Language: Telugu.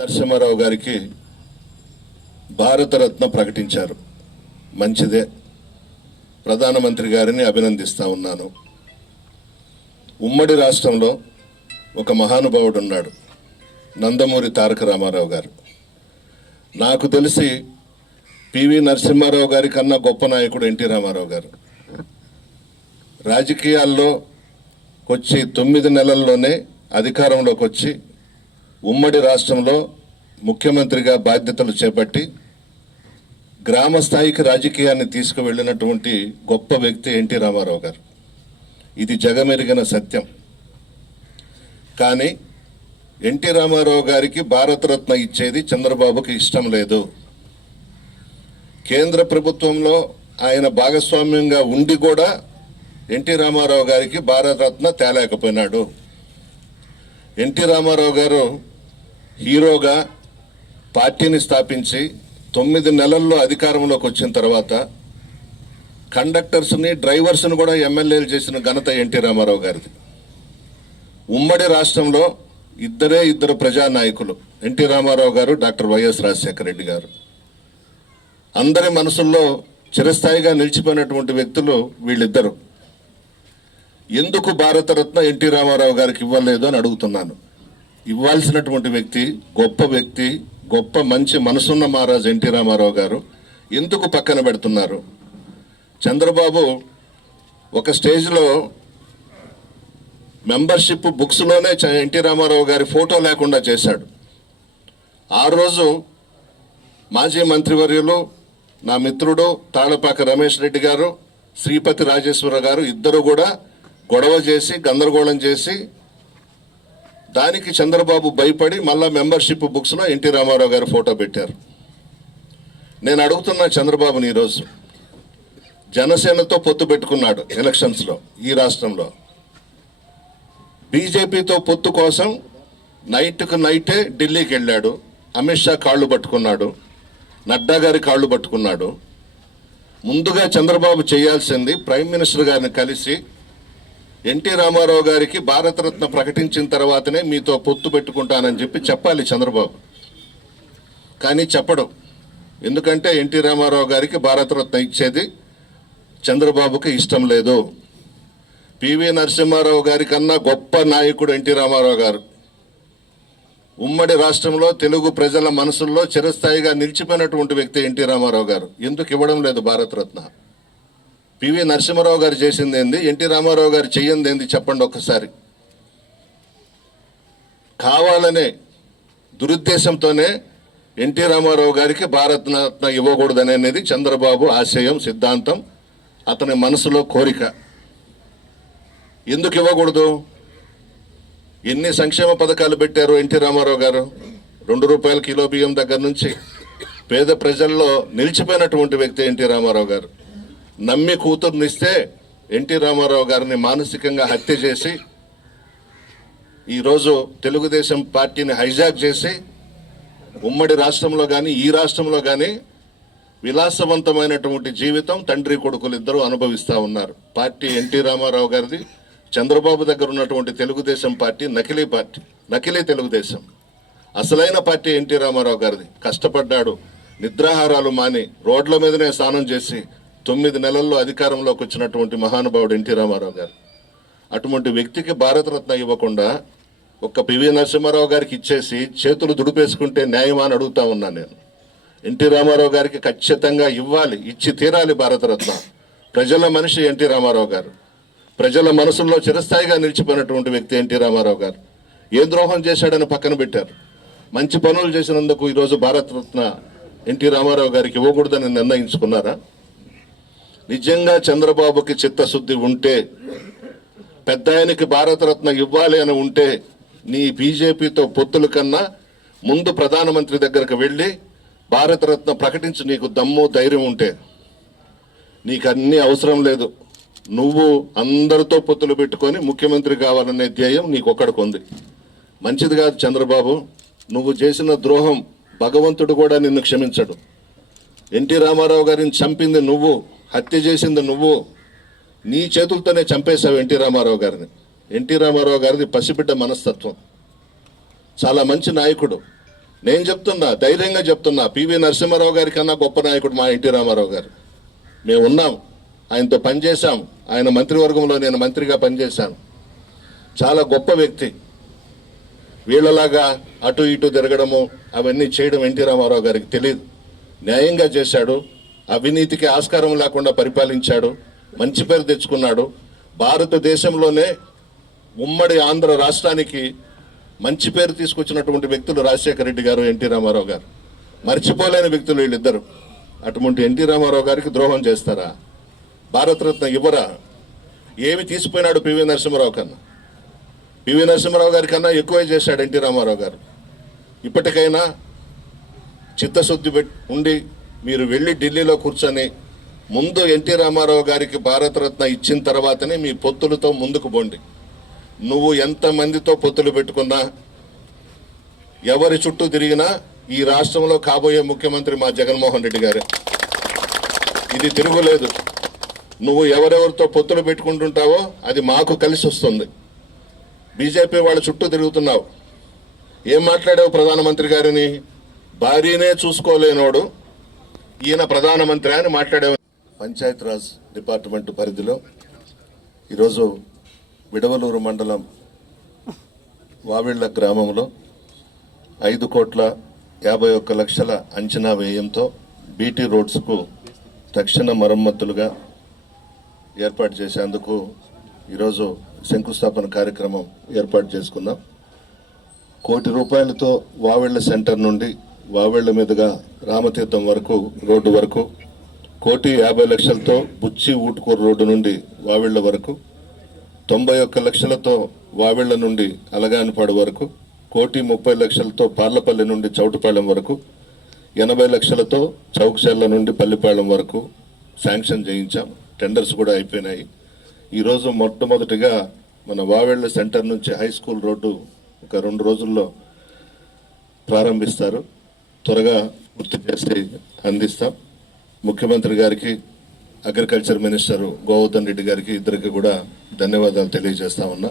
నరసింహారావు గారికి భారతరత్న ప్రకటించారు. మంచిదే, ప్రధానమంత్రి గారిని అభినందిస్తా ఉన్నాను. ఉమ్మడి రాష్ట్రంలో ఒక మహానుభావుడు ఉన్నాడు, నందమూరి తారక రామారావు గారు. నాకు తెలిసి పివి నరసింహారావు గారి కన్నా గొప్ప నాయకుడు ఎన్టీ రామారావు గారు. రాజకీయాల్లో వచ్చి 9 నెలల్లోనే అధికారంలోకి వచ్చి ఉమ్మడి రాష్ట్రంలో ముఖ్యమంత్రిగా బాధ్యతలు చేపట్టి గ్రామ స్థాయికి రాజకీయాన్ని తీసుకువెళ్ళినటువంటి గొప్ప వ్యక్తి ఎన్టీ రామారావు గారు. ఇది జగమెరిగిన సత్యం. కానీ ఎన్టీ రామారావు గారికి భారతరత్న ఇచ్చేది చంద్రబాబుకి ఇష్టం లేదు. కేంద్ర ప్రభుత్వంలో ఆయన భాగస్వామ్యంగా ఉండి కూడా ఎన్టీ రామారావు గారికి భారతరత్న తేలేకపోయినాడు. ఎన్టీ రామారావు గారు హీరోగా పార్టీని స్థాపించి 9 నెలల్లో అధికారంలోకి వచ్చిన తర్వాత కండక్టర్స్ని, డ్రైవర్స్ని కూడా ఎమ్మెల్యేలు చేసిన ఘనత ఎన్టీ రామారావు గారిది. ఉమ్మడి రాష్ట్రంలో ఇద్దరు ప్రజానాయకులు, ఎన్టీ రామారావు గారు, డాక్టర్ వైఎస్ రాజశేఖర రెడ్డి గారు. అందరి మనసుల్లో చిరస్థాయిగా నిలిచిపోయినటువంటి వ్యక్తులు వీళ్ళిద్దరు. ఎందుకు భారతరత్న ఎన్టీ రామారావు గారికి ఇవ్వలేదు అని అడుగుతున్నాను. ఇవ్వాల్సినటువంటి వ్యక్తి, గొప్ప మంచి మనసున్న మహారాజు ఎన్టీ రామారావు గారు ఎందుకు పక్కన పెడుతున్నారు? చంద్రబాబు ఒక స్టేజ్లో మెంబర్షిప్ బుక్స్లోనే ఎన్టీ రామారావు గారి ఫోటో లేకుండా చేశాడు. ఆ రోజు మాజీ మంత్రివర్యులు, నా మిత్రుడు తాళపాక రమేష్ రెడ్డి గారు, శ్రీపతి రాజేశ్వర గారు ఇద్దరు కూడా గొడవ చేసి, గందరగోళం చేసి, దానికి చంద్రబాబు భయపడి మళ్ళా మెంబర్షిప్ బుక్స్లో ఎన్టీ రామారావు గారు ఫోటో పెట్టారు. నేను అడుగుతున్నా చంద్రబాబుని, ఈరోజు జనసేనతో పొత్తు పెట్టుకున్నాడు ఎలక్షన్స్లో ఈ రాష్ట్రంలో. బీజేపీతో పొత్తు కోసం నైట్కు నైటే ఢిల్లీకి వెళ్ళాడు. అమిత్ షా కాళ్ళు పట్టుకున్నాడు, నడ్డా గారి కాళ్ళు పట్టుకున్నాడు. ముందుగా చంద్రబాబు చేయాల్సింది ప్రైమ్ మినిస్టర్ గారిని కలిసి ఎన్టీ రామారావు గారికి భారతరత్న ప్రకటించిన తర్వాతనే మీతో పొత్తు పెట్టుకుంటానని చెప్పాలి చంద్రబాబు. కానీ చెప్పడు. ఎందుకంటే ఎన్టీ రామారావు గారికి భారతరత్న ఇచ్చేది చంద్రబాబుకి ఇష్టం లేదు. పివి నరసింహారావు గారి కన్నా గొప్ప నాయకుడు ఎన్టీ రామారావు గారు. ఉమ్మడి రాష్ట్రంలో తెలుగు ప్రజల మనసుల్లో చిరస్థాయిగా నిలిచిపోయినటువంటి వ్యక్తి ఎన్టీ రామారావు గారు. ఎందుకు ఇవ్వడం లేదు భారతరత్న? పివి నరసింహారావు గారు చేసింది ఏంది, ఎన్టీ రామారావు గారు చెయ్యంది ఏంది చెప్పండి ఒక్కసారి. కావాలనే దురుద్దేశంతోనే ఎన్టీ రామారావు గారికి భారతరత్న ఇవ్వకూడదనేది చంద్రబాబు ఆశయం, సిద్ధాంతం, అతని మనసులో కోరిక. ఎందుకు ఇవ్వకూడదు? ఎన్ని సంక్షేమ పథకాలు పెట్టారు ఎన్టీ రామారావు గారు? 2 రూపాయల కిలో బియ్యం దగ్గర నుంచి పేద ప్రజల్లో నిలిచిపోయినటువంటి వ్యక్తి ఎన్టీ రామారావు గారు. నమ్మి కూతుర్నిస్తే ఎన్టీ రామారావు గారిని మానసికంగా హత్య చేసి ఈరోజు తెలుగుదేశం పార్టీని హైజాక్ చేసి ఉమ్మడి రాష్ట్రంలో కానీ ఈ రాష్ట్రంలో కానీ విలాసవంతమైనటువంటి జీవితం తండ్రి కొడుకులు ఇద్దరూ అనుభవిస్తూ ఉన్నారు. పార్టీ ఎన్టీ రామారావు గారిది. చంద్రబాబు దగ్గర ఉన్నటువంటి తెలుగుదేశం పార్టీ నకిలీ తెలుగుదేశం. అసలైన పార్టీ ఎన్టీ రామారావు గారిది. కష్టపడ్డాడు, నిద్రాహారాలు మాని రోడ్ల మీదనే స్నానం చేసి 9 నెలల్లో అధికారంలోకి వచ్చినటువంటి మహానుభావుడు ఎన్టీ రామారావు గారు. అటువంటి వ్యక్తికి భారతరత్న ఇవ్వకుండా ఒక్క పివి నరసింహారావు గారికి ఇచ్చేసి చేతులు దుడిపేసుకుంటే న్యాయమా అని అడుగుతా ఉన్నాను నేను. ఎన్టీ రామారావు గారికి ఖచ్చితంగా ఇవ్వాలి, ఇచ్చి తీరాలి భారతరత్న. ప్రజల మనిషి ఎన్టీ రామారావు గారు. ప్రజల మనసుల్లో చిరస్థాయిగా నిలిచిపోయినటువంటి వ్యక్తి ఎన్టీ రామారావు గారు. ఏ ద్రోహం చేశాడని పక్కన పెట్టారు. మంచి పనులు చేసినందుకు ఈరోజు భారతరత్న ఎన్టీ రామారావు గారికి ఇవ్వకూడదని నిర్ణయించుకున్నారా? నిజంగా చంద్రబాబుకి చిత్తశుద్ధి ఉంటే, పెద్ద ఆయనకి భారతరత్న ఇవ్వాలి అని ఉంటే, నీ బీజేపీతో పొత్తుల కన్నా ముందు ప్రధానమంత్రి దగ్గరకు వెళ్ళి భారతరత్న ప్రకటించి, నీకు దమ్ము ధైర్యం ఉంటే. నీకు అన్నీ అవసరం లేదు. నువ్వు అందరితో పొత్తులు పెట్టుకొని ముఖ్యమంత్రి కావాలనే ధ్యేయం నీకు ఒక్కడికి ఉంది. మంచిది కాదు చంద్రబాబు. నువ్వు చేసిన ద్రోహం భగవంతుడు కూడా నిన్ను క్షమించడు. ఎన్టీ రామారావు గారిని చంపింది నువ్వు, హత్య చేసింది నువ్వు. నీ చేతులతోనే చంపేశావు ఎన్టీ రామారావు గారిని. ఎన్టీ రామారావు గారిది పసిబిడ్డ మనస్తత్వం. చాలా మంచి నాయకుడు. నేను చెప్తున్నా, ధైర్యంగా చెప్తున్నా, పివి నరసింహారావు గారి కన్నా గొప్ప నాయకుడు మా ఎన్టీ రామారావు గారు. మేము ఉన్నాం, ఆయనతో పనిచేశాం, ఆయన మంత్రివర్గంలో నేను మంత్రిగా పనిచేశాను. చాలా గొప్ప వ్యక్తి. వీళ్ళలాగా అటు ఇటు తిరగడము అవన్నీ చేయడం ఎన్టీ రామారావు గారికి తెలియదు. న్యాయంగా చేశాడు, అవినీతికి ఆస్కారం లేకుండా పరిపాలించాడు, మంచి పేరు తెచ్చుకున్నాడు. భారతదేశంలోనే ఉమ్మడి ఆంధ్ర రాష్ట్రానికి మంచి పేరు తీసుకొచ్చినటువంటి వ్యక్తులు రాజశేఖర రెడ్డి గారు, ఎన్టీ రామారావు గారు. మర్చిపోలేని వ్యక్తులు వీళ్ళిద్దరు. అటువంటి ఎన్టీ రామారావు గారికి ద్రోహం చేస్తారా? భారతరత్న ఇవ్వరా? ఏమి తీసిపోయినాడు పివి నరసింహారావు కన్నా? పివి నరసింహారావు గారి కన్నా ఎక్కువే చేశాడు ఎన్టీ రామారావు గారు. ఇప్పటికైనా చిత్తశుద్ధి ఉండి మీరు వెళ్ళి ఢిల్లీలో కూర్చొని ముందు ఎన్టీ రామారావు గారికి భారతరత్న ఇచ్చిన తర్వాతనే మీ పొత్తులతో ముందుకు పోండి. నువ్వు ఎంతమందితో పొత్తులు పెట్టుకున్నా, ఎవరి చుట్టూ తిరిగినా ఈ రాష్ట్రంలో కాబోయే ముఖ్యమంత్రి మా జగన్మోహన్ రెడ్డి గారే. ఇది తిరుగులేదు. నువ్వు ఎవరెవరితో పొత్తులు పెట్టుకుంటుంటావో అది మాకు కలిసి వస్తుంది. బీజేపీ వాళ్ళ చుట్టూ తిరుగుతున్నావు. ఏం మాట్లాడావు ప్రధానమంత్రి గారిని? భార్యనే చూసుకోలేనోడు ఈయన ప్రధానమంత్రి అని మాట్లాడావు. పంచాయతీరాజ్ డిపార్ట్మెంట్ పరిధిలో ఈరోజు విడవలూరు మండలం వావిళ్ళ గ్రామంలో 5,51,00,000 అంచనా వ్యయంతో బీటీ రోడ్స్కు తక్షణ మరమ్మతులుగా ఏర్పాటు చేసేందుకు ఈరోజు శంకుస్థాపన కార్యక్రమం ఏర్పాటు చేసుకున్నాం. ₹1,00,00,000 వావిళ్ళ సెంటర్ నుండి వావిళ్ళ మీదుగా రామతీర్థం వరకు రోడ్డు వరకు, ₹1,50,00,000 బుచ్చి ఊటుకూరు రోడ్డు నుండి వావిళ్ళ వరకు, 91,00,000 వావిళ్ళ నుండి అలగానిపాడు వరకు, ₹1,30,00,000 పార్లపల్లి నుండి చౌటుపాలెం వరకు, 80,00,000 చౌకశల్ల నుండి పల్లిపాలెం వరకు శాంక్షన్ చేయించాం. టెండర్స్ కూడా అయిపోయినాయి. ఈరోజు మొట్టమొదటిగా మన వావిళ్ళ సెంటర్ నుంచి హై స్కూల్ రోడ్డు ఒక 2 రోజుల్లో ప్రారంభిస్తారు. త్వరగా పూర్తి చేసి అందిస్తాం. ముఖ్యమంత్రి గారికి, అగ్రికల్చర్ మినిస్టర్ గోవర్ధన్ రెడ్డి గారికి, ఇద్దరికి కూడా ధన్యవాదాలు తెలియజేస్తా ఉన్నా.